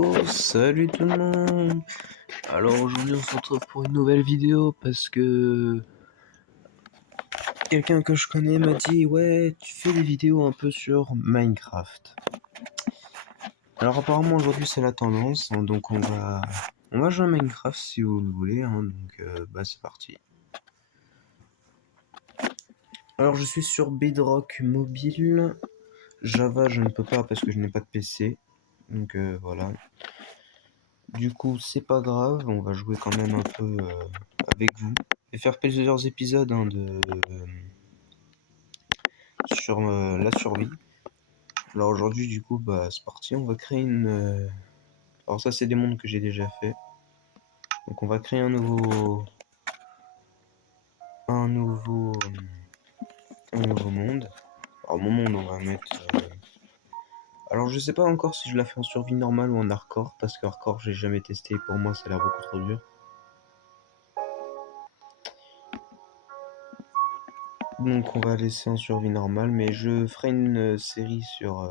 Oh, salut tout le monde. Alors aujourd'hui on se retrouve pour une nouvelle vidéo parce que quelqu'un que je connais m'a dit ouais tu fais des vidéos un peu sur Minecraft. Alors apparemment aujourd'hui c'est la tendance, hein, donc on va jouer à Minecraft si vous le voulez, hein, donc bah c'est parti. Alors je suis sur Bedrock mobile, Java je ne peux pas parce que je n'ai pas de PC, donc voilà. Du coup, c'est pas grave, on va jouer quand même un peu avec vous et faire plusieurs épisodes hein, sur la survie. Alors aujourd'hui, du coup, bah c'est parti, on va créer une. Alors ça, c'est des mondes que j'ai déjà fait. Donc on va créer un nouveau, un nouveau monde. Alors mon monde, on va mettre. Alors je sais pas encore si je la fais en survie normale ou en hardcore parce que hardcore, j'ai jamais testé. Pour moi, ça a l'air beaucoup trop dur. Donc on va laisser en survie normale, mais je ferai une série sur.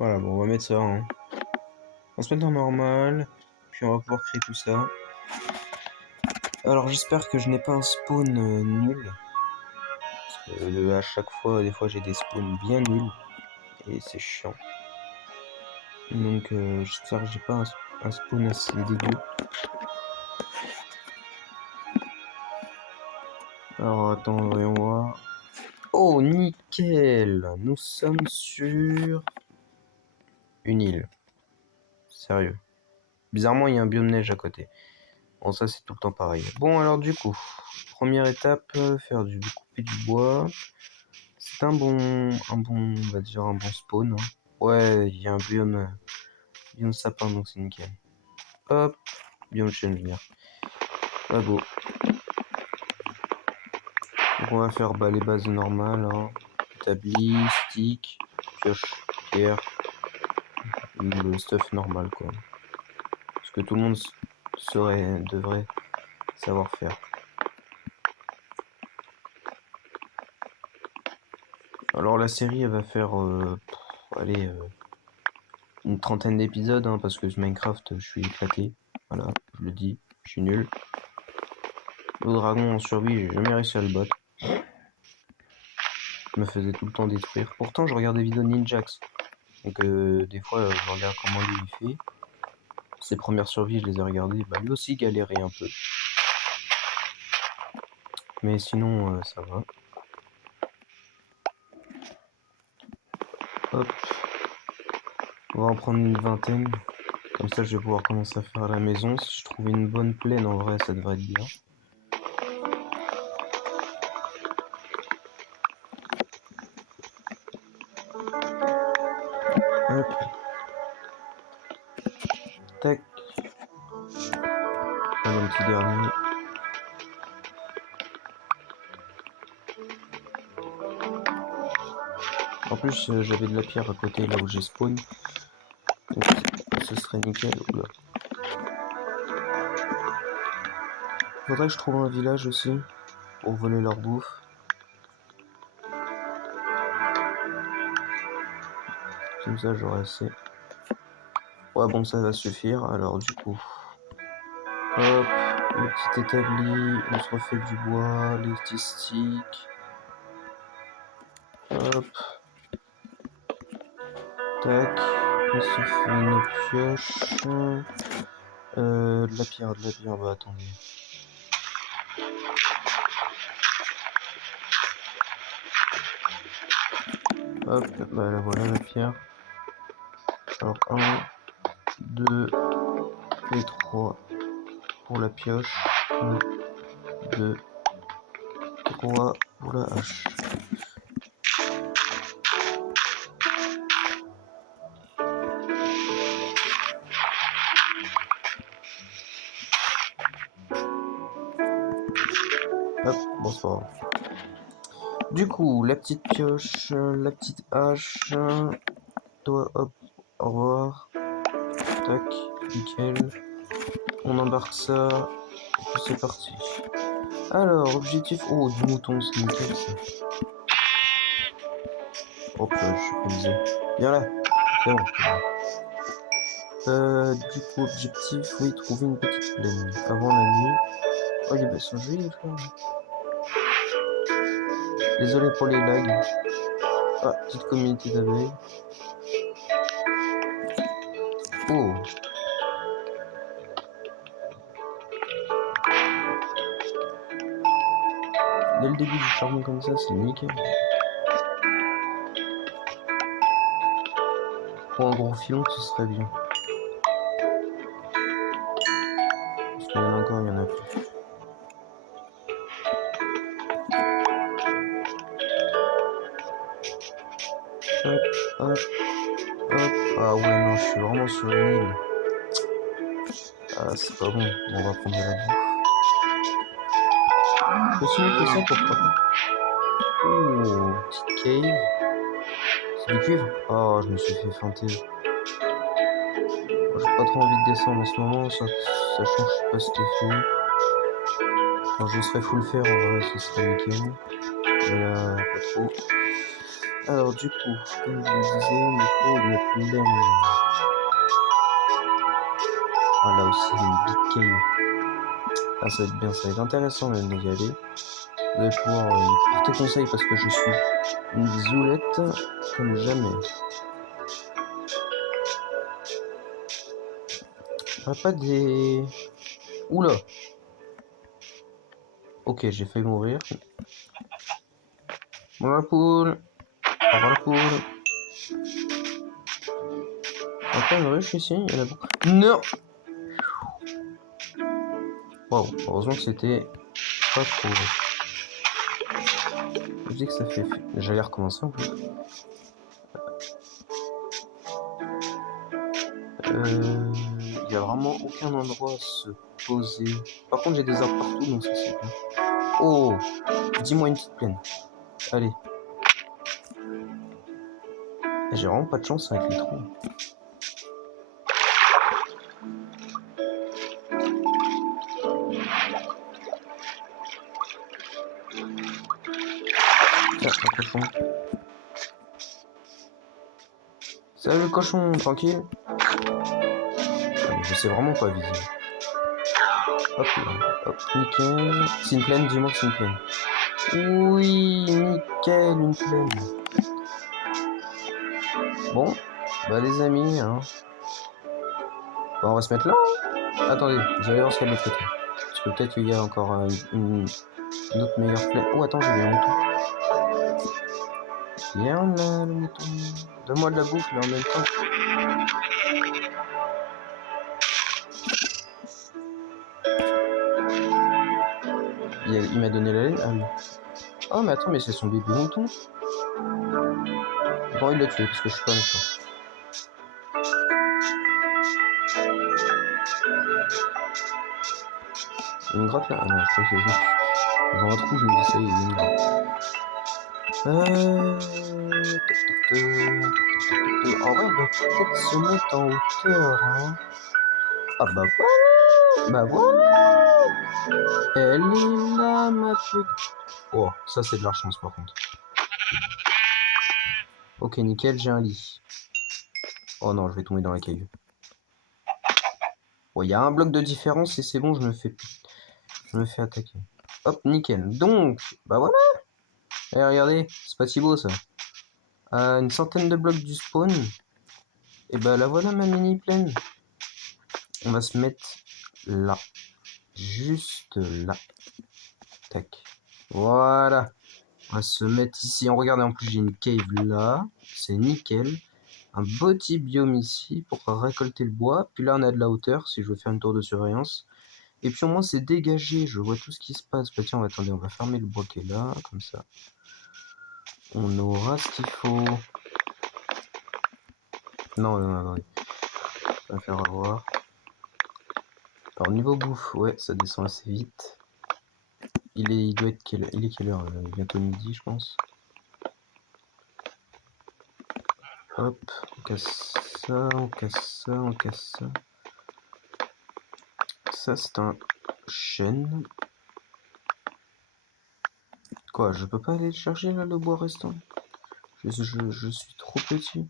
Voilà, bon, on va mettre ça. Hein. On va se mettre en normal, puis on va pouvoir créer tout ça. Alors j'espère que je n'ai pas un spawn nul. Parce que à chaque fois, des fois j'ai des spawns bien nuls. Et c'est chiant. Donc j'espère que j'ai pas un spawn assez dégueu. Alors attends, voyons voir. Oh, nickel! Nous sommes sur une île. Sérieux. Bizarrement, il y a un biome neige à côté. Bon, ça, c'est tout le temps pareil. Bon, alors, du coup, première étape, couper du bois. C'est un bon, on va dire, un bon spawn. Hein. Ouais, il y a un biome sapin, donc c'est nickel. Hop, biome chêne, je veux dire. Bah, go. Donc, on va faire les bases normales. Hein. Établi, stick, pioche, pierre. Le stuff normal, quoi. Ce que tout le monde devrait savoir faire. Alors la série elle va faire allez, une trentaine d'épisodes hein, parce que ce Minecraft je suis éclaté. Voilà, je le dis, je suis nul. Le dragon en survie, j'ai jamais réussi à le battre. Je me faisais tout le temps détruire. Pourtant je regarde des vidéos de Ninjax. Donc des fois je regarde comment lui il fait. Ses premières survies je les ai regardées. Bah lui aussi galérait un peu. Mais sinon ça va. Hop. On va en prendre une vingtaine. Comme ça, je vais pouvoir commencer à faire à la maison. Si je trouve une bonne plaine, en vrai, ça devrait être bien. Hop. Tac. Un petit dernier. En plus, j'avais de la pierre à côté, là où j'ai spawn. Donc, ce serait nickel. Oula. Faudrait que je trouve un village aussi. Pour voler leur bouffe. Comme ça, j'aurai assez. Ouais, bon, ça va suffire. Alors, du coup. Hop. Le petit établi. On se refait du bois. Les petits sticks. Hop. Tac. On se fait une pioche. De la pierre, bah attendez. Hop, bah là voilà la pierre. Alors 1, 2 et 3 pour la pioche. 1, 2, 3 pour la hache. Hop, bon c'est pas grave. Du coup, la petite pioche, la petite hache. Toi, hop, au revoir. Tac, nickel. On embarque ça. Et puis c'est parti. Alors, objectif. Oh, du mouton, c'est nickel ça. Hop là, je suis brisé. Viens là. C'est bon. Du coup, objectif, oui, trouver une petite plaine avant la nuit. Oh, les baies sont jolies, les fleurs. Désolé pour les lags. Ah, petite communauté d'abeilles. Oh. Dès le début du charbon comme ça, c'est nickel. Pour un gros filon, ce serait bien. Parce qu'il y en a encore, il y en a plus. Hop, hop, hop. Ah ouais, non, je suis vraiment sur une île. Ah, c'est pas bon. Bon, on va prendre de la bouffe. Aussi mieux que ça, pourquoi pas. Oh, petite cave. C'est du cuivre? Oh, je me suis fait feinter. Moi, j'ai pas trop envie de descendre en ce moment, ça change pas cet effet. Quand je serai full fer, en vrai, ce sera nickel. Mais là, pas trop. Alors, du coup, comme je le disais, il me faut une plaine. Ah, là aussi, une big cave. Ah, ça va être bien, ça va être intéressant même d'y aller. Vous allez pouvoir y porter conseil parce que je suis une zoulette comme jamais. Ah, pas des... Oula! Ok, j'ai failli mourir. Bonjour la poule! Au revoir la poule! Encore une ruche ici, il y en a beaucoup. Non! Wow, heureusement que c'était pas trop. Je dis que ça fait. J'allais recommencer en plus. Il y a vraiment aucun endroit à se poser. Par contre, j'ai des arbres partout, donc ça c'est bien. Oh! Dis-moi une petite plaine. Allez. J'ai vraiment pas de chance avec les trous. Tiens, un cochon. Salut le cochon, tranquille. Ah, mais je sais vraiment pas viser. Hop là, hop, nickel. C'est une plaine, dis-moi que c'est une plaine. Oui, nickel, une plaine. Bon, bah les amis, hein. Bah, on va se mettre là. Attendez, vous allez voir ce qu'il y a de l'autre côté. Parce que peut-être qu'il y a encore une autre meilleure plaine. Oh, attends, j'ai vu un mouton. Viens là, le mouton. Donne-moi de la bouffe, mais en même temps. Il m'a donné la laine. Ah oui. Oh, mais attends, mais c'est son bébé mouton. Bon, il l'a tué parce que je suis pas méchant. Une grotte là? Ah non, je crois qu'il est venu. Je vois un trou, je me dis ça, il est une grotte. En vrai, on va peut-être se mettre en hauteur, hein. Ah bah voilà! Bah voilà! Elle est là, ma petite. Oh, ça c'est de la chance par contre. Ok, nickel, j'ai un lit. Oh non, je vais tomber dans la caillou. Bon, il y a un bloc de différence et c'est bon, je me fais attaquer. Hop, nickel. Donc, bah voilà. Eh, regardez, c'est pas si beau ça. À une centaine de blocs du spawn. Et bah la voilà ma mini plaine. On va se mettre là. Juste là. Tac. Voilà. On va se mettre ici. Regardez, en plus j'ai une cave là. C'est nickel. Un beau petit biome ici pour récolter le bois. Puis là on a de la hauteur si je veux faire une tour de surveillance. Et puis au moins c'est dégagé. Je vois tout ce qui se passe. Bah tiens, attendez, on va fermer le bois qui est là. Comme ça. On aura ce qu'il faut. Non, non, non. Ça va faire avoir. Alors niveau bouffe, ouais, ça descend assez vite. Il doit être il est quelle heure? Bientôt midi, je pense. Hop, on casse ça, on casse ça, on casse ça. Ça, c'est un chêne. Quoi, je peux pas aller le chercher là, le bois restant? Je suis trop petit.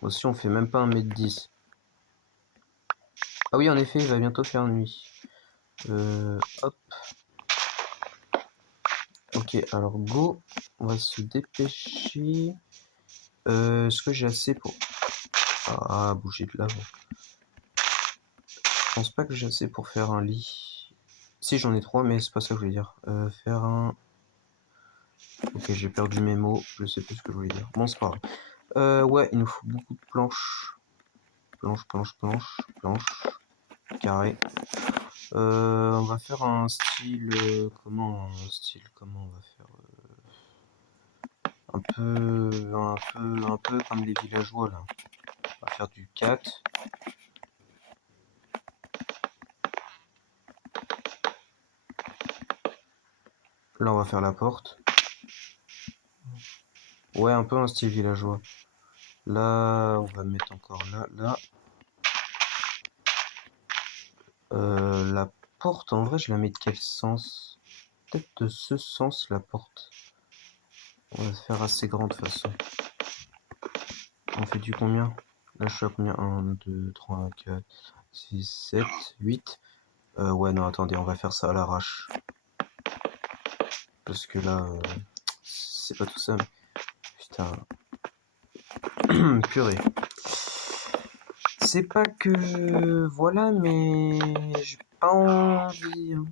Aussi, on fait même pas 1m10. Ah oui, en effet, il va bientôt faire nuit. Hop. Ok, alors go. On va se dépêcher. Est-ce que j'ai assez pour... Ah, bouger de là. Je pense pas que j'ai assez pour faire un lit. Si, j'en ai 3, mais c'est pas ça que je voulais dire. Faire un... Ok, j'ai perdu mes mots. Je sais plus ce que je voulais dire. Bon, c'est pas grave. Ouais, il nous faut beaucoup de planches. Planches. Carré. On va faire un style... comment on va faire un peu comme les villageois, là. On va faire du 4. Là, on va faire la porte. Ouais, un peu un style villageois. Là, on va mettre encore là. La porte, en vrai, je la mets de quel sens? Peut-être de ce sens, la porte. On va se faire assez grande de toute façon. On fait du combien? Là, je suis à combien? 1, 2, 3, 4, 6, 7, 8. Ouais, non, attendez, on va faire ça à l'arrache. Parce que là, c'est pas tout ça. Mais... Putain. Purée. C'est pas que... Voilà, mais... J'ai pas envie... Hein.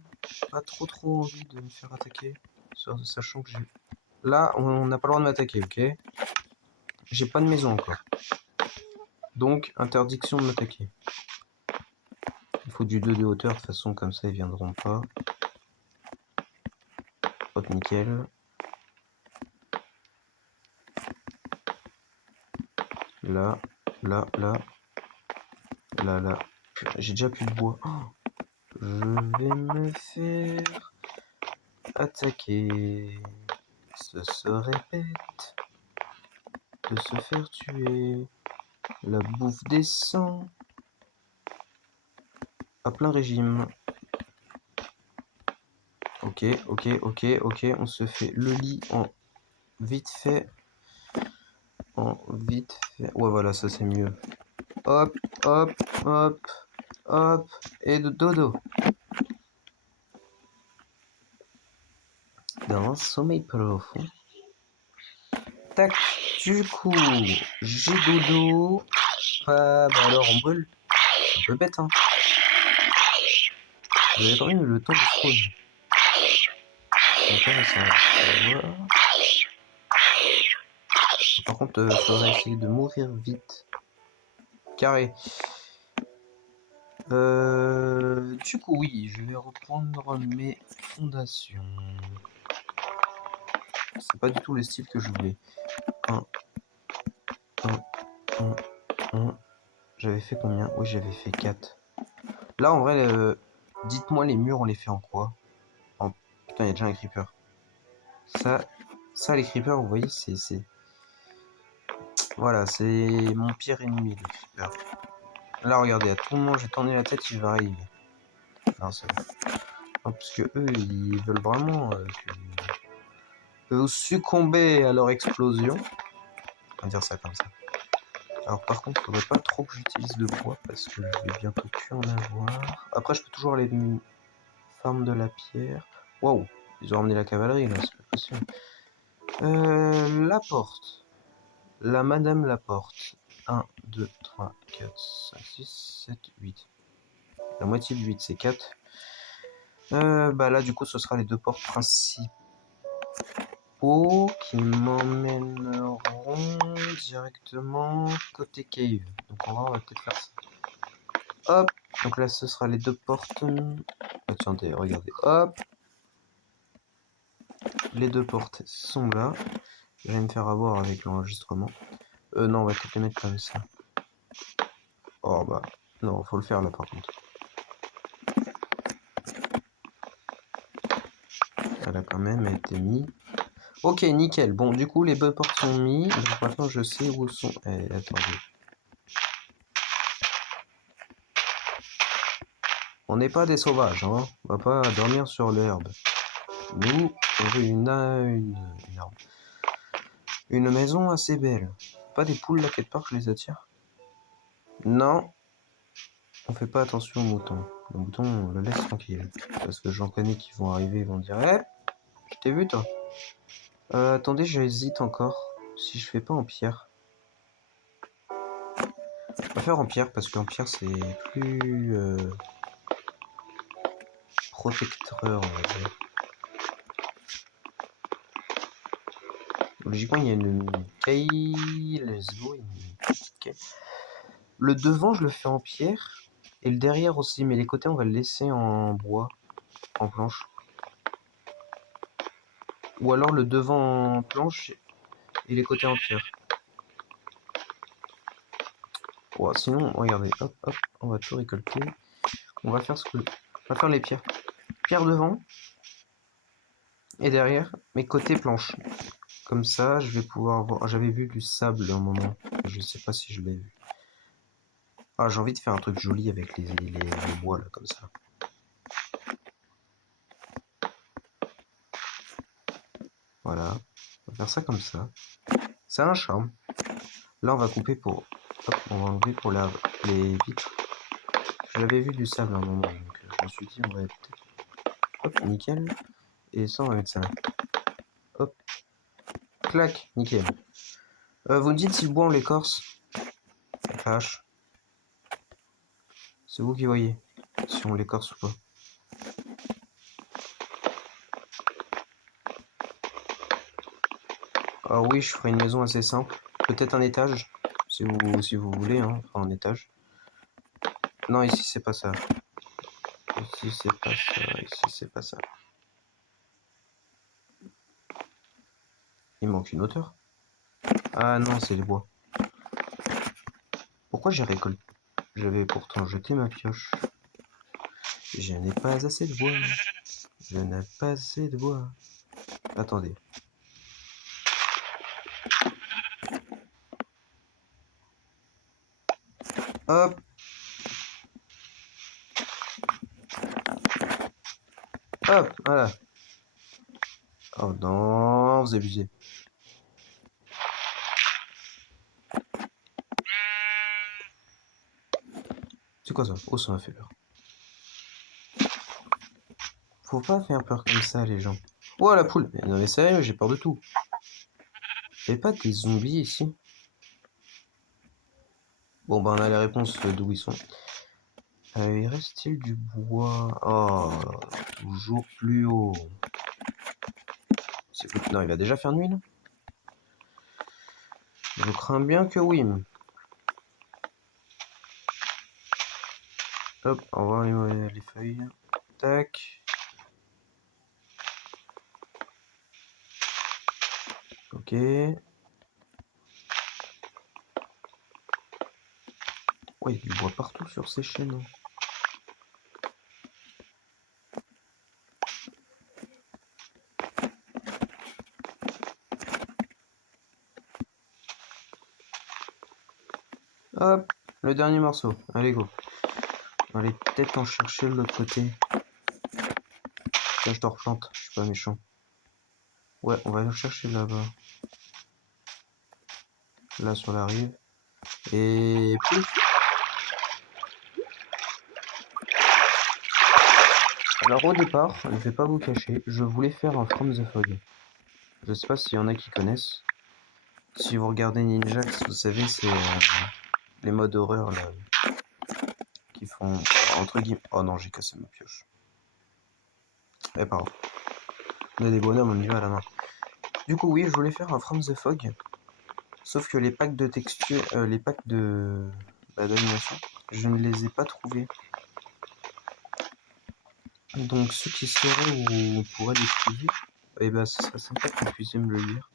Pas trop envie de me faire attaquer. Sachant que j'ai... Là, on n'a pas le droit de m'attaquer, ok? J'ai pas de maison encore. Donc, interdiction de m'attaquer. Il faut du 2 de hauteur, de toute façon, comme ça, ils viendront pas. Hop, nickel. Là. J'ai déjà plus de bois. Oh, je vais me faire attaquer. Ce serait bête de se faire tuer. La bouffe descend à plein régime. Ok, on se fait le lit en vite fait. Ouais, voilà, ça c'est mieux. Hop, et de dodo. Dans un sommeil profond. Tac, du coup, j'ai dodo. Bah alors on brûle. Un peu bête, hein. Vous avez quand même le temps de spawn. Intéressant. Par contre, faudrait essayer de mourir vite. Carré. Du coup, oui, je vais reprendre mes fondations. C'est pas du tout le style que je voulais. 1. J'avais fait combien? Oui, j'avais fait 4. Là, en vrai, dites-moi, les murs, on les fait en quoi? En... Putain, il y a déjà un creeper. Ça, les creepers, vous voyez, c'est... Voilà, c'est mon pire ennemi, les creepers. Là, regardez, à tout moment, j'ai tourné la tête, il va arriver. Non, c'est bon. Non, parce que eux, ils veulent vraiment que vous succombez à leur explosion. On va dire ça comme ça. Alors par contre, faudrait pas trop que j'utilise de bois parce que je vais bientôt plus en avoir. Après, je peux toujours aller farm de la pierre. Waouh, ils ont ramené la cavalerie là, c'est pas possible. La porte. La Madame la porte. 1, 2, 3, 4, 5, 6, 7, 8. La moitié de 8, c'est 4. Bah là, du coup, ce sera les deux portes principaux qui m'emmèneront directement côté cave. Donc en vrai, on va peut-être faire ça. Hop, donc là, ce sera les deux portes. Attendez, regardez. Hop. Les deux portes sont là. Je vais me faire avoir avec l'enregistrement. Non, on va peut-être les mettre comme ça. Oh bah, non, faut le faire là par contre. Elle a quand même été mise. Ok, nickel. Bon, du coup, les deux portes sont mises. Donc maintenant, je sais où sont... Eh, attendez. On n'est pas des sauvages, hein. On va pas dormir sur l'herbe. Nous, on veut une arme. Une maison assez belle. Pas des poules là quelque part que je les attire? Non. On fait pas attention aux moutons. Les moutons, on le laisse tranquille. Parce que j'en connais qui vont arriver, ils vont dire Eh, je t'ai vu toi. Attendez, j'hésite encore. Si je fais pas en pierre. On va faire en pierre parce qu'en pierre c'est plus protecteur, on va dire. Logiquement, il y a une caille. Let's go, une petite caille. Le devant, je le fais en pierre. Et le derrière aussi, mais les côtés, on va le laisser en bois, en planche. Ou alors le devant en planche et les côtés en pierre. Ouais, sinon, regardez, hop, hop, on va tout récolter. On va faire ce que... On va faire les pierres. Pierre devant. Et derrière, mes côtés planche. Comme ça, je vais pouvoir voir... J'avais vu du sable à un moment. Je sais pas si je l'ai vu. Ah, j'ai envie de faire un truc joli avec les bois, là, comme ça. Voilà. On va faire ça comme ça. C'est un charme. Là, on va couper pour... Hop, on va enlever pour les vitres. J'avais vu du sable à un moment, donc je me suis dit, on va peut-être... Hop, nickel. Et ça, on va mettre ça là. Hop. Clac, nickel. Vous me dites si le bois, on l'écorce. Hache. C'est vous qui voyez. Si on l'écorce ou pas. Ah oui, je ferai une maison assez simple. Peut-être un étage. Si vous voulez, hein. Enfin, un étage. Non, ici, c'est pas ça. Ici, c'est pas ça. Ici, c'est pas ça. Il manque une hauteur. Ah non, c'est les bois. Pourquoi j'ai récolté? J'avais pourtant jeté ma pioche. Je n'ai pas assez de bois. Je n'ai pas assez de bois. Attendez. Hop. Hop, voilà. Oh non, vous abusez. C'est quoi ça? Oh, ça m'a fait peur. Faut pas faire peur comme ça, les gens. Oh, la poule. Non mais sérieux, j'ai peur de tout. Y'a pas des zombies ici? Bon, bah on a les réponses d'où ils sont. Il reste-t-il du bois? Oh, toujours plus haut. Non, il va déjà faire nuit, là? Je crains bien que oui. Hop, on va voir les feuilles. Tac. Ok. Ouais, il y a du bois partout sur ces chaînes. Hop, le dernier morceau. Allez, go. On va aller peut-être en chercher de l'autre côté. Là, je te replante, je suis pas méchant. Ouais, on va aller chercher là-bas. Là, sur la rive. Et... Pouf. Alors, au départ, je vais pas vous cacher, je voulais faire un From the Fog. Je sais pas s'il y en a qui connaissent. Si vous regardez Ninjax, vous savez, c'est les modes horreur, là, qui font... Entre guillemets... Oh non, j'ai cassé ma pioche. Eh, pardon. On a des bonhommes, on y va à la main. Du coup, oui, je voulais faire un From the Fog. Sauf que les packs de texture, les packs de d'animation, je ne les ai pas trouvés. Donc ceux qui sauraient où on pourrait les trouver, et bah ce serait sympa que vous puissiez me le dire.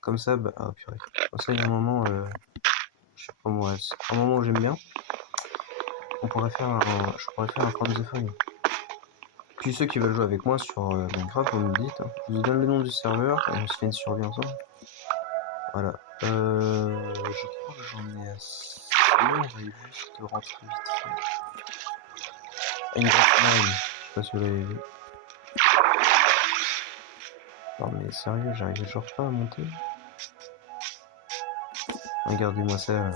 Comme ça, bah, ah purée. Comme ça, il y a un moment, je sais pas moi, un moment où j'aime bien, je pourrais faire un From the Fog. Puis ceux qui veulent jouer avec moi sur Minecraft, vous me dites, hein. Je vous donne le nom du serveur et on se fait une survie ensemble. Voilà. Je crois que j'en ai assez. On va juste rentrer vite fait. Une grosse marine. Je sais pas si vous l'avez vu. Non mais sérieux, j'arrive genre pas à monter. Regardez-moi ça.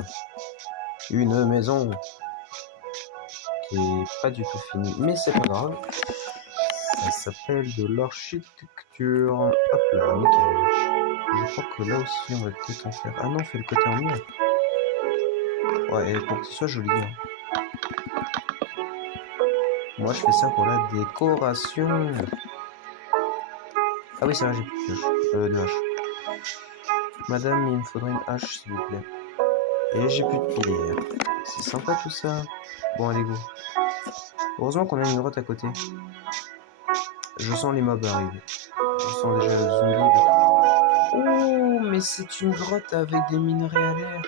Une maison qui est pas du tout finie. Mais c'est pas grave. Ça s'appelle de l'architecture. Hop là, nickel. Je crois que là aussi, on va peut-être en faire... Ah non, on fait le côté en mur. Ouais, et pour que ce soit joli. Hein. Moi, je fais ça pour la décoration. Ah oui, c'est vrai, j'ai plus de pioche. De hache. Madame, il me faudrait une hache, s'il vous plaît. Et j'ai plus de pierre. C'est sympa tout ça. Bon, allez, go. Heureusement qu'on a une grotte à côté. Je sens les mobs arriver. Je sens déjà le zombie. Oh, mais c'est une grotte avec des minerais à l'air.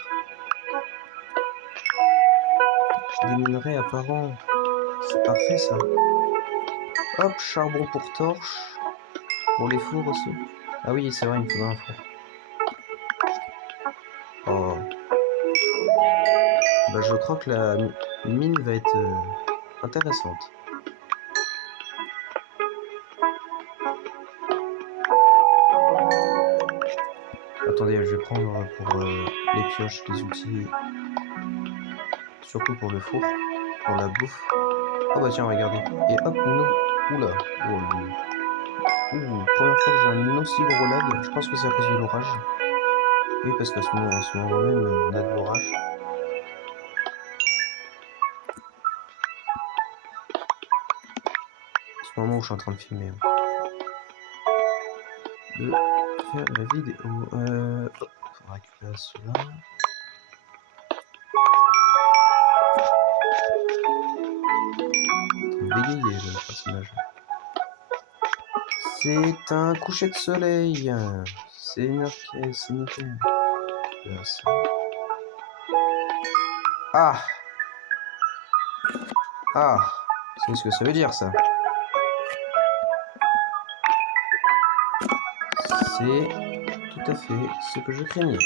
Des minerais apparents. C'est parfait ça. Hop, charbon pour torche. Pour les fours aussi. Ah oui, c'est vrai, il me faudra un four. Oh. Bah, je crois que la mine va être intéressante. Attendez, je vais prendre pour les pioches, les outils. Surtout pour le four. Pour la bouffe. Oh bah tiens, regardez. Et hop, nous... Oula. Oh, ouh, première fois que j'ai un aussi gros lag. Je pense que c'est à cause de l'orage. Oui, parce qu'à ce moment même, on a de l'orage. Ce moment où je suis en train de filmer. De faire la vidéo. Hop, on va récupérer cela. Bégayer le personnage. C'est un coucher de soleil. C'est nickel. Ah. Ah. C'est ce que ça veut dire ça. C'est tout à fait ce que je craignais.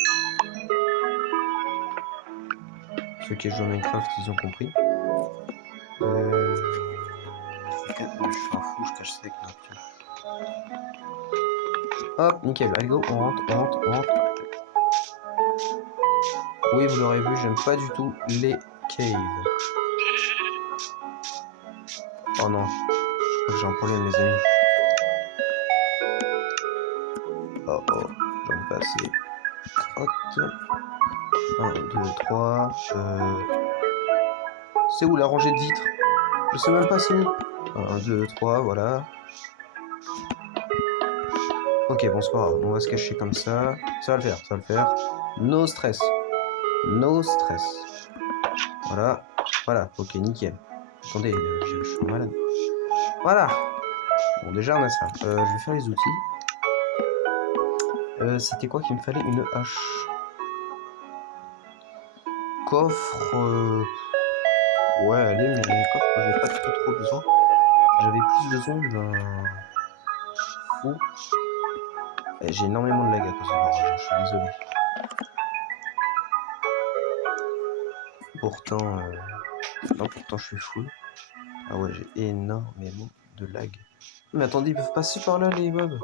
Ceux qui jouent à Minecraft, ils ont compris. Je suis un fou, je cache ça avec ma pioche. Hop, nickel, allez go, on rentre. Oui, vous l'aurez vu, j'aime pas du tout les caves. Oh non, je crois que j'ai un problème, mes amis. Oh, j'en ai pas assez. Hop. 1, 2, 3. C'est où la rangée de vitres? Je sais même pas c'est où. 1, 2, 3, voilà. Ok, bon, c'est pas grave, on va se cacher comme ça. Ça va le faire. No stress. No stress. Voilà. Ok, nickel. Attendez, je suis malade. Voilà. Bon, déjà, on a ça. Je vais faire les outils. C'était quoi qu'il me fallait? Une hache. Coffre. Ouais, allez, mais les coffres, j'ai pas trop besoin. J'avais plus besoin d'un fou. J'ai énormément de lag à cause de l'orage, je suis désolé. Pourtant, non, pourtant je suis full. Ah ouais, j'ai énormément de lag. Mais attendez, ils peuvent passer par là les mobs.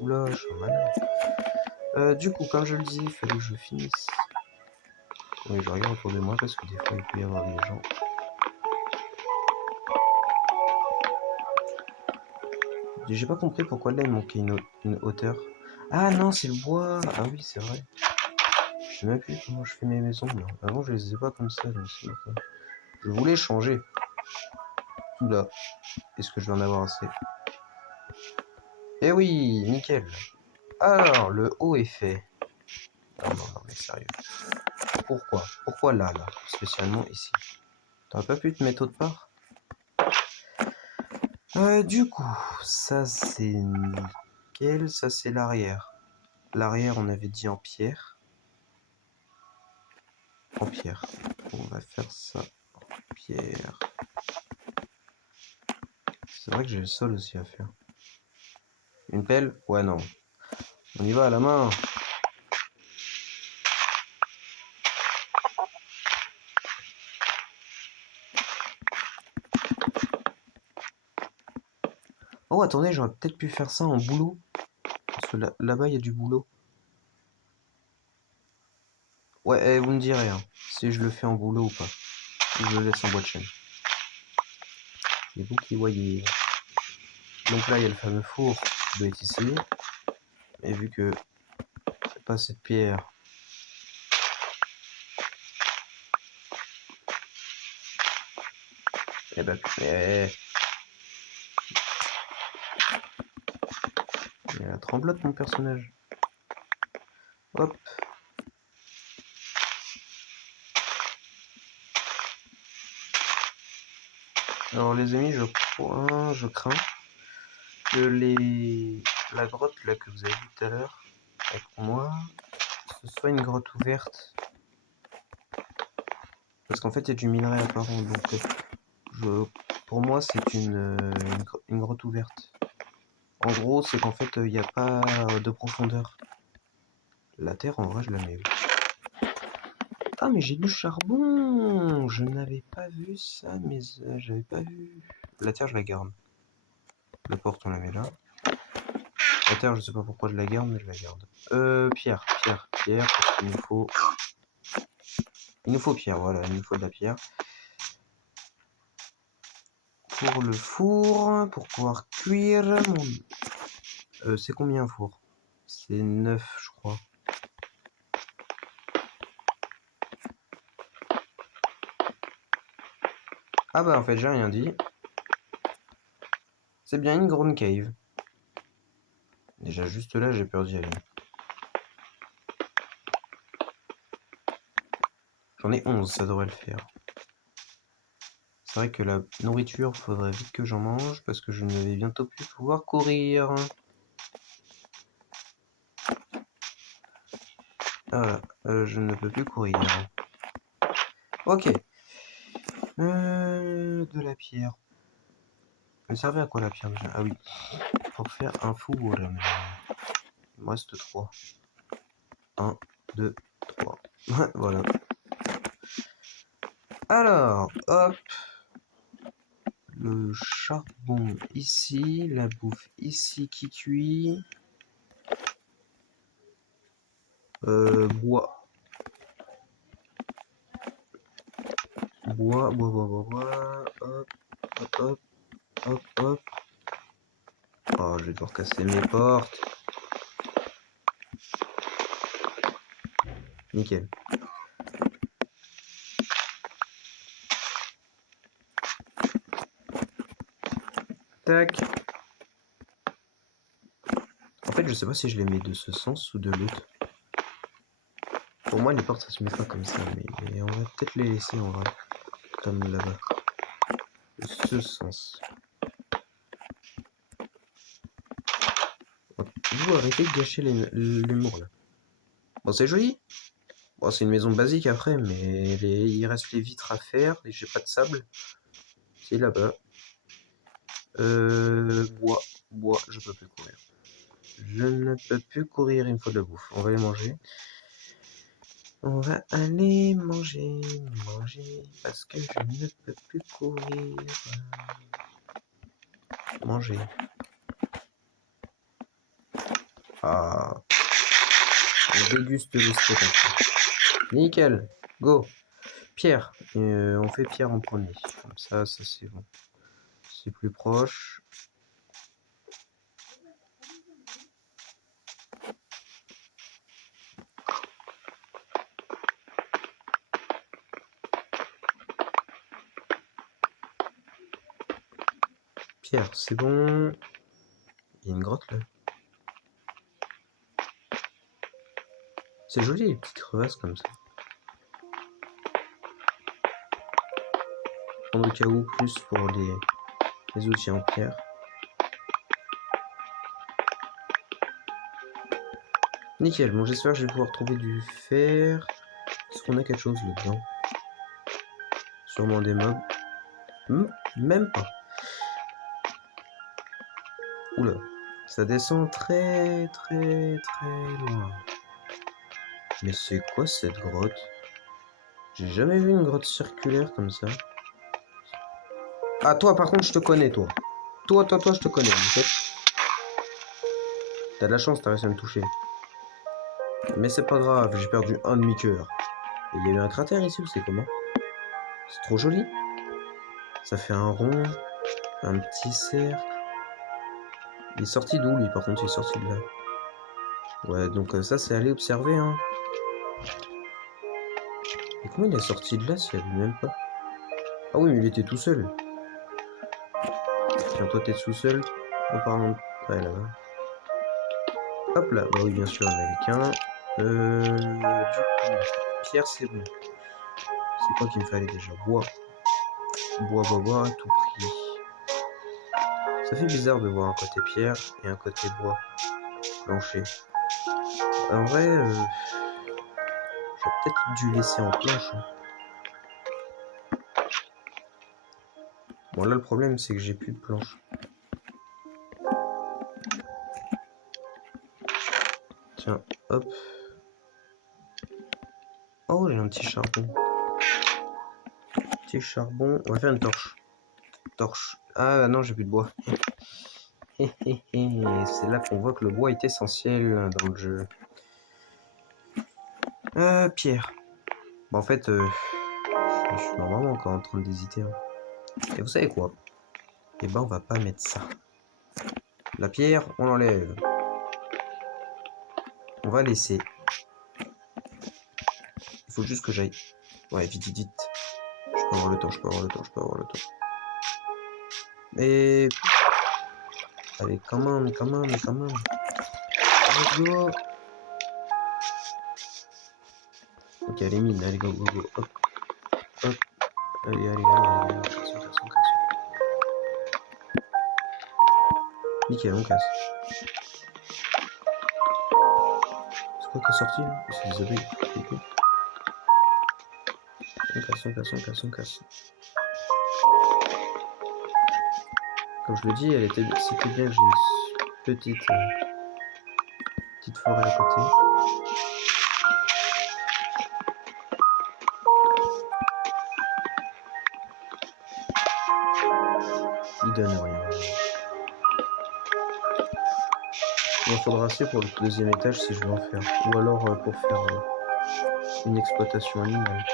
Oula, je suis malade. Du coup, comme je le disais, il fallait que je finisse. Oui, je regarde autour de moi parce que des fois il peut y avoir des gens. J'ai pas compris pourquoi là il manquait une hauteur. Ah non, c'est le bois. Ah oui, c'est vrai. Je sais même plus comment je fais mes maisons. Non. Avant, je les faisais pas comme ça. Donc je voulais changer. Oula. Est-ce que je vais en avoir assez? Eh oui, nickel. Alors, le haut est fait. Non, mais sérieux. Pourquoi là, spécialement ici? T'aurais pas pu te mettre autre part? Du coup, ça c'est nickel. Ça c'est l'arrière. L'arrière, on avait dit en pierre. En pierre. On va faire ça en pierre. C'est vrai que j'ai le sol aussi à faire. Une pelle? Ouais, non. On y va à la main. Oh, attendez, j'aurais peut-être pu faire ça en boulot. Parce que là-bas, il y a du boulot. Ouais, vous me direz hein, si je le fais en boulot ou pas. Si je le laisse en bois de chaîne. C'est vous qui voyez. Donc là, il y a le fameux four qui doit être ici. Et vu que c'est pas cette pierre. Eh ben, il a tremblote mon personnage. Hop. Alors les amis, je crains que la grotte là que vous avez vue tout à l'heure avec moi, ce soit une grotte ouverte. Parce qu'en fait, il y a du minerai apparent. Donc, pour moi, c'est une grotte ouverte. En gros, c'est qu'en fait, il n'y a pas de profondeur. La terre, en vrai, je la mets où? Ah, mais j'ai du charbon! Je n'avais pas vu ça, mais j'avais pas vu. La terre, je la garde. La porte, on la met là. La terre, je sais pas pourquoi je la garde, mais je la garde. Pierre, parce qu'il nous faut... Il nous faut pierre, voilà, il nous faut de la pierre. Pour le four, pour pouvoir cuire mon... c'est combien un four? C'est 9, je crois. Ah bah en fait, j'ai rien dit. C'est bien une grande cave. Déjà, juste là, j'ai peur d'y aller. J'en ai 11, ça devrait le faire. C'est vrai que la nourriture, faudrait vite que j'en mange parce que je ne vais bientôt plus pouvoir courir. Ah, je ne peux plus courir. Ok. De la pierre. Elle servait à quoi la pierre déjà? Ah oui, pour faire un four. Il me reste 3. 1, 2, 3. Voilà. Alors, hop. Le charbon ici, la bouffe ici qui cuit. Bois. Bois. Hop, hop, hop, hop, hop. Oh, je vais devoir casser mes portes. Nickel. Tac. En fait, je sais pas si je les mets de ce sens ou de l'autre. Pour moi, les portes, ça se met pas comme ça, mais on va peut-être les laisser en vrai. Comme là-bas. De ce sens. Vous arrêtez de gâcher l'humour là. Bon, c'est joli. Bon, c'est une maison basique après, mais il reste les vitres à faire et j'ai pas de sable. C'est là-bas. Bois, je peux plus courir. Je ne peux plus courir, il me faut de la bouffe. On va aller manger. On va aller manger, parce que je ne peux plus courir. Manger. Ah, on déguste le steak. Nickel, go. Pierre, on fait pierre en premier. Comme ça c'est bon. C'est plus proche. Pierre, c'est bon. Il y a une grotte là. C'est joli les petites crevasses comme ça. Prendre le caoutchouc plus pour les outils en pierre. Nickel, bon j'espère que je vais pouvoir trouver du fer. Est-ce qu'on a quelque chose là-dedans? Sûrement des mobs. Même pas. Oula, ça descend très loin. Mais c'est quoi cette grotte? J'ai jamais vu une grotte circulaire comme ça. Ah toi par contre je te connais toi. Toi je te connais en fait. T'as de la chance, t'as réussi à me toucher. Mais c'est pas grave, j'ai perdu un demi-cœur. Et il y a eu un cratère ici ou c'est comment? C'est trop joli. Ça fait un rond, un petit cercle. Il est sorti d'où lui par contre? Il est sorti de là. Ouais, donc ça c'est aller observer, hein. Et comment il est sorti de là s'il y avait même pas? Ah oui, mais il était tout seul. Tiens, toi t'es tout seul en parlant de... Ouais, là-bas. Hop là, bah oui, bien sûr, il n'y en avait qu'un. Du coup, pierre, c'est bon. C'est quoi qu'il me fallait déjà? Bois. Bois, à tout prix. Ça fait bizarre de voir un côté pierre et un côté bois. Plancher. En vrai, j'aurais peut-être dû laisser en planche, hein. Bon, là, le problème, c'est que j'ai plus de planche. Tiens, hop. Oh, j'ai un petit charbon. Petit charbon. On va faire une torche. Torche. Ah non, j'ai plus de bois. C'est là qu'on voit que le bois est essentiel dans le jeu. Pierre. Bah, en fait, je suis normalement encore en train d'hésiter, hein. Et vous savez quoi? Eh ben, on va pas mettre ça. La pierre, on l'enlève. On va laisser. Il faut juste que j'aille. Ouais, vite, vite, vite. Je peux avoir le temps, je peux avoir le temps, je peux avoir le temps. Mais... Allez, quand même, quand même, quand même. Let's go. Ok, allez, mine, allez, go, go, go. Hop, hop. Allez, allez, allez, allez. Cassons, cassons, cassons. Nickel, on casse. C'est quoi qui est sorti là? C'est des abeilles. Okay. On casse, on casse, on casse, on casse. Comme je le dis, c'était bien que j'ai une petite forêt à côté. Il donne rien. Il en faudra assez pour le deuxième étage si je veux en faire. Ou alors pour faire une exploitation animale.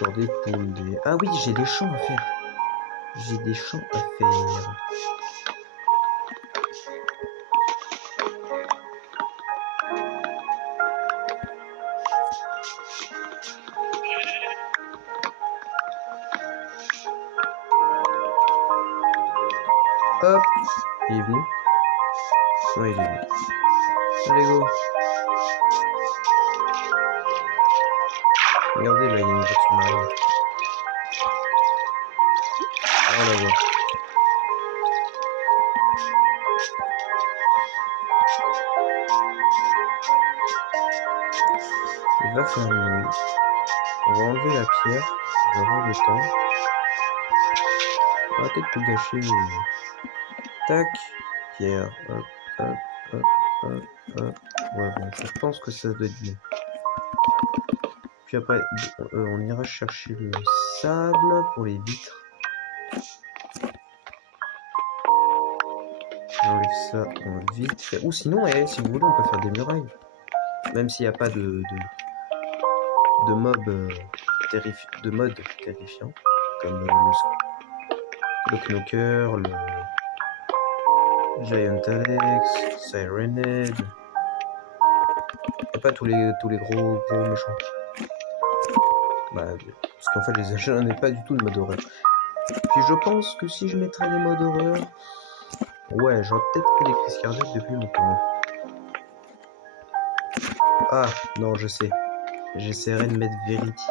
Genre des poules, des... Ah oui, j'ai des champs à faire. J'ai des champs à faire. Hop, il est venu. Ouais, il est venu. Allez, go. Regardez, là, il y a une voiture marine. Ah, on la voit. Il va faire une... On va enlever la pierre. Je vais avoir le temps. On va peut-être tout gâcher. Tac. Pierre. Hop, hop, hop, hop, hop. Ouais, bon, je pense que ça doit être bien. Puis après, on ira chercher le sable pour les vitres. J'enlève ça en vite fait. Ou sinon, si vous voulez, on peut faire des murailles. Même s'il n'y a pas de mode terrifiant. Comme le Knocker, le Giant Alex, Sirenhead. Il n'y a pas tous les gros méchants. Bah, parce qu'en fait, je n'en ai pas du tout de mode horreur. Puis je pense que si je mettrais des modes horreur, ouais, j'aurais peut-être fait des crises cardiaques depuis longtemps. Ah, non, je sais. J'essaierai de mettre Verity.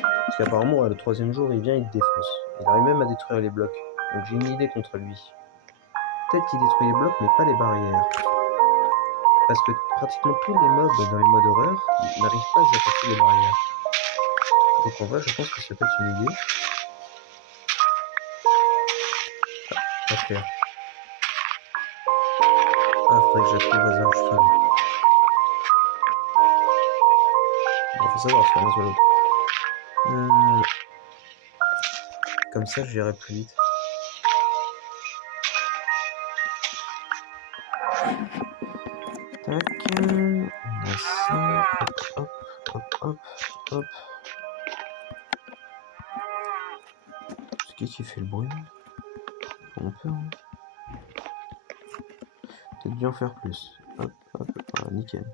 Parce qu'apparemment, le troisième jour, il vient, il te défonce. Il arrive même à détruire les blocs. Donc j'ai une idée contre lui. Peut-être qu'il détruit les blocs, mais pas les barrières. Parce que pratiquement tous les mobs dans les modes horreur n'arrivent pas à passer les barrières. Donc en vrai, je pense que ça peut être une idée. À faire. Ah, faudrait que j'appuie le voisin juste là. Bon, faut savoir, c'est un oiseau. Comme ça, j'irai plus vite. Tac. On a ça. Hop, hop, hop, hop. C'est qui fait le bruit? On peut, hein. Peut-être bien faire plus. Hop, hop, voilà, nickel.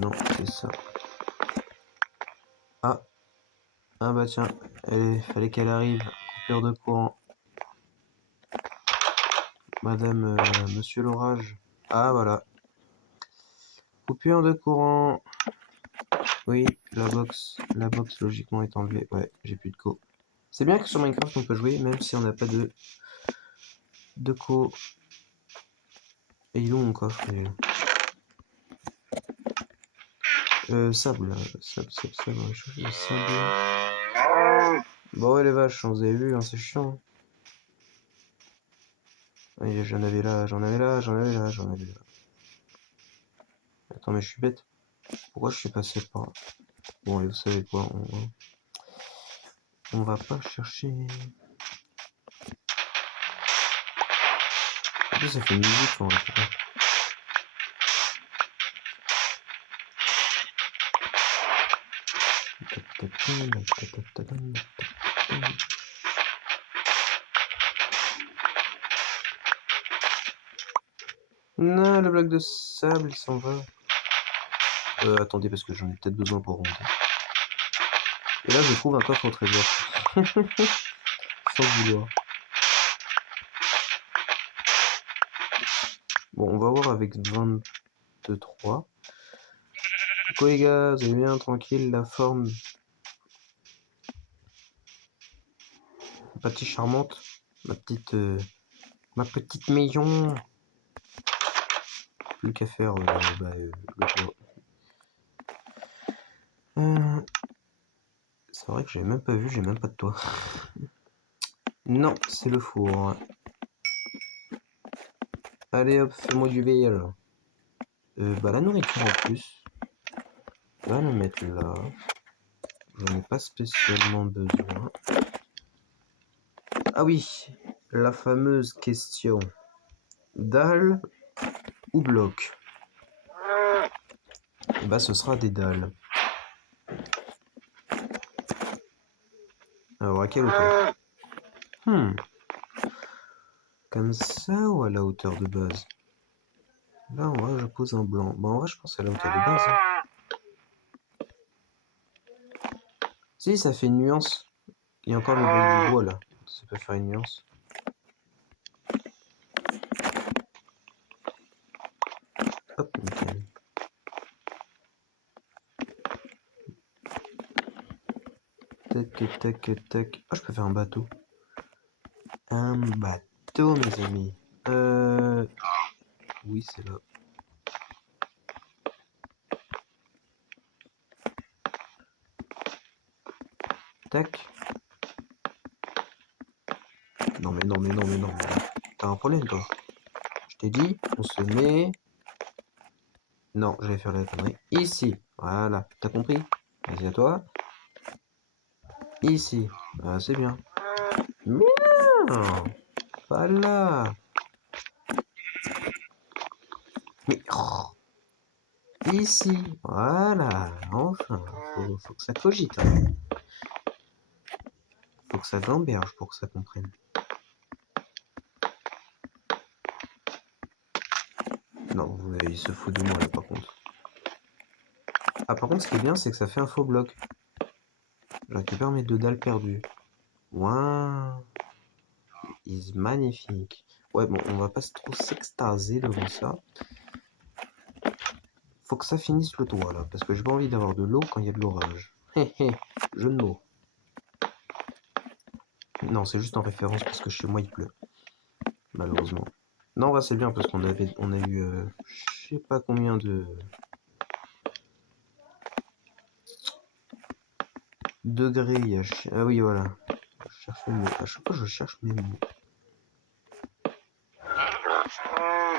Non, c'est ça. Ah. Ah bah tiens, fallait qu'elle arrive. Coupure de courant. Madame, monsieur l'orage. Ah voilà. Coupure de courant. Oui, la box logiquement est enlevée. Ouais, j'ai plus de co. C'est bien que sur Minecraft on peut jouer même si on n'a pas de co. Et il est où mon coffre? Sable, sable, on va chercher le sable. Bon ouais les vaches, vous avez vu, hein, c'est chiant. Oui, j'en avais là. Attends mais je suis bête. Pourquoi je suis passé par là? Bon et vous savez quoi, on va pas chercher. En plus ça fait une musique quand on récupère. Non, le bloc de sable il s'en va. Attendez parce que j'en ai peut-être besoin pour remonter. Et là je trouve un coffre au trésor. Sans vouloir. Bon, on va voir avec 23. Coucou les gars, vous allez bien, tranquille, la forme. Ma petite charmante. Ma petite maison. Plus qu'à faire le toit. C'est vrai que j'avais même pas vu, j'ai même pas de toit. Non, c'est le four. Allez hop, fais-moi du VL. Bah la nourriture en plus. On va la mettre là. J'en ai pas spécialement besoin. Ah oui, la fameuse question. Dalle ou bloc? Bah ce sera des dalles. Alors à quelle hauteur? Comme ça ou à la hauteur de base? Là en vrai je pose un blanc. Bah en vrai je pense à la hauteur de base. Hein. Si ça fait une nuance. Il y a encore le bruit du bois là. Ça peut faire une nuance. Hop, nickel. Tac, tac, tac. Ah, je peux faire un bateau. Un bateau, mes amis. Oui, c'est là. Tac. Non, mais non, mais non, mais non. T'as un problème, toi. Je t'ai dit, on se met... Non, j'allais faire la connerie. Ici. Voilà. T'as compris? Vas-y, à toi. Ici. Ah, c'est bien. Mais non! Pas là. Mais... oh. Ici. Voilà. Enfin. Faut que ça cogite. Hein. Faut que ça gamberge pour que ça comprenne. Non, il se fout de moi là par contre. Ah par contre ce qui est bien c'est que ça fait un faux bloc. Je récupère mes 2 dalles perdues. Waouh. Il est magnifique. Ouais bon on va pas trop s'extaser devant ça. Faut que ça finisse le toit là. Parce que j'ai pas envie d'avoir de l'eau quand il y a de l'orage. Hé hé, jeu de mots. Non c'est juste en référence parce que chez moi il pleut. Malheureusement. Non bah c'est bien parce on a eu je sais pas combien de degrés. Ah oui voilà. Je cherche mes mots. À chaque fois je cherche mes mots.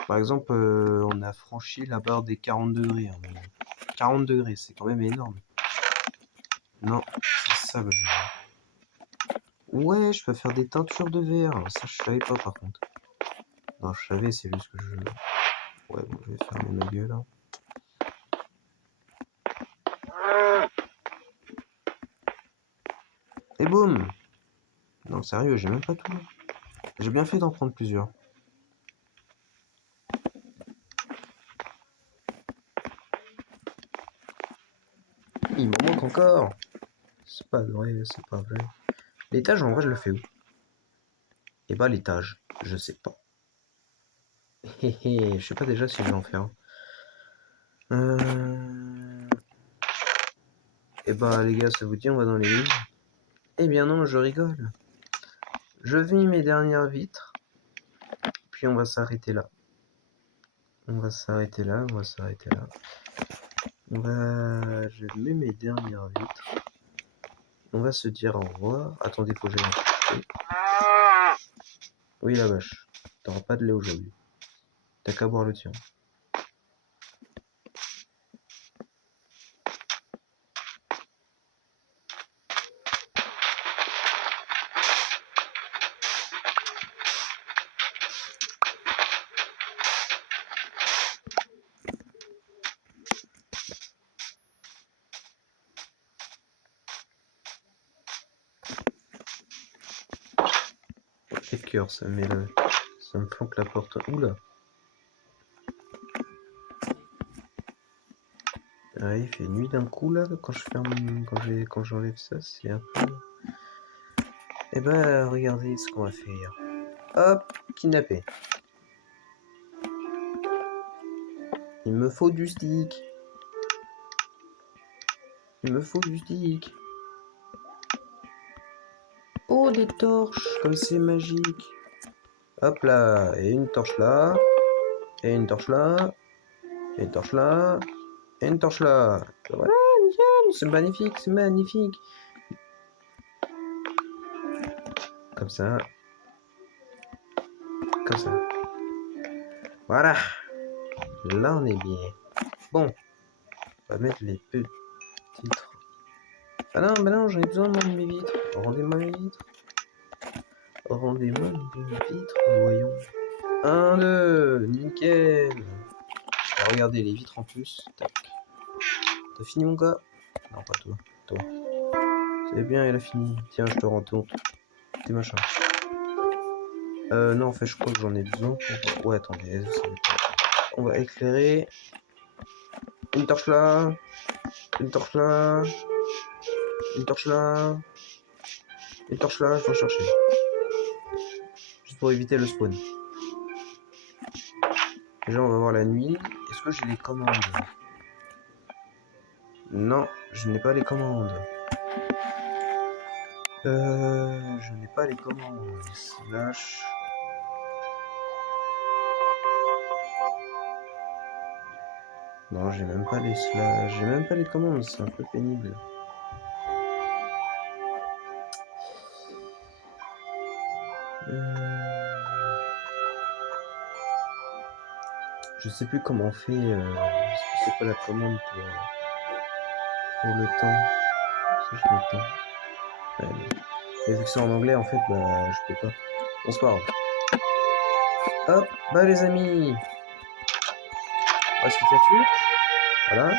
Par exemple, on a franchi la barre des 40 degrés. Hein, 40 degrés, c'est quand même énorme. Non, c'est ça le jeu. Ouais, je peux faire des teintures de verre. Ça, je savais pas par contre. Non, je savais, c'est juste que je... Ouais, bon, je vais fermer ma gueule. Hein. Et boum! Non, sérieux, j'ai même pas tout. J'ai bien fait d'en prendre plusieurs. Il m'en manque encore! C'est pas vrai, c'est pas vrai. L'étage, en vrai, je le fais où? Eh bah, l'étage, je sais pas. Hé hé, je sais pas déjà si je vais en faire un. Eh bah, les gars, ça vous dit, on va dans les livres? Eh bien non, je rigole. Je vis mes dernières vitres, puis on va s'arrêter là. On va s'arrêter là, on va s'arrêter là. Je mets mes dernières vitres. On va se dire au revoir. Attendez, faut que j'aille en chercher. Oui, la vache. T'auras pas de lait aujourd'hui. T'as qu'à boire le tien. Quel cœur, ça met là. Ça me flanque la porte. Oula. Ah, il fait nuit d'un coup là quand je ferme, quand j'enlève ça, c'est un peu. Eh ben, regardez ce qu'on va faire. Hop, kidnappé. Il me faut du stick. Il me faut du stick. Oh, des torches, comme c'est magique. Hop là, et une torche là, et une torche là, et une torche là, et une torche là. Voilà, nickel, c'est magnifique, c'est magnifique. Comme ça. Comme ça. Voilà. Là, on est bien. Bon, on va mettre les petites... Ah non, bah non, j'en ai besoin de mes vitres. Rendez-moi mes vitres. Rendez-moi mes vitres, voyons. 1, 2, nickel. Regardez les vitres en plus. Tac. T'as fini mon gars? Non, pas toi. Toi. C'est bien, elle a fini. Tiens, je te rends tes machins. Non, en fait, je crois que j'en ai besoin pour... Ouais, attendez, on va éclairer. Une torche là. Une torche là. Une torche là. Une torche là, je vais en chercher. Juste pour éviter le spawn. Déjà, on va voir la nuit. Est-ce que j'ai les commandes? Non, je n'ai pas les commandes. Je n'ai pas les commandes. Slash. Non, j'ai même pas les slash. J'ai même pas les commandes, c'est un peu pénible. Je sais plus comment on fait. C'est quoi la commande pour le temps? Si je mets le temps. Ouais, et vu que c'est en anglais, en fait, bah, je peux pas. On se parle. Hop, bah les amis. On va se quitter là-dessus. Voilà.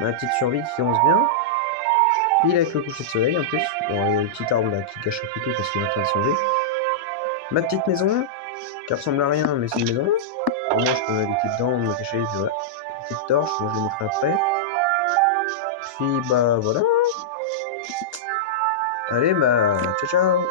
Ma petite survie qui commence bien. Pile avec le coucher de soleil en plus. Bon, il y a le petit arbre là qui cache un peu tout parce qu'il est en train de s'enlever. Ma petite maison, qui ressemble à rien, mais c'est une maison. Au moins, je peux m'habiter dedans, me cacher, puis voilà. Petite torche, moi je les mettrai après. Puis bah voilà. Allez, bah ciao ciao.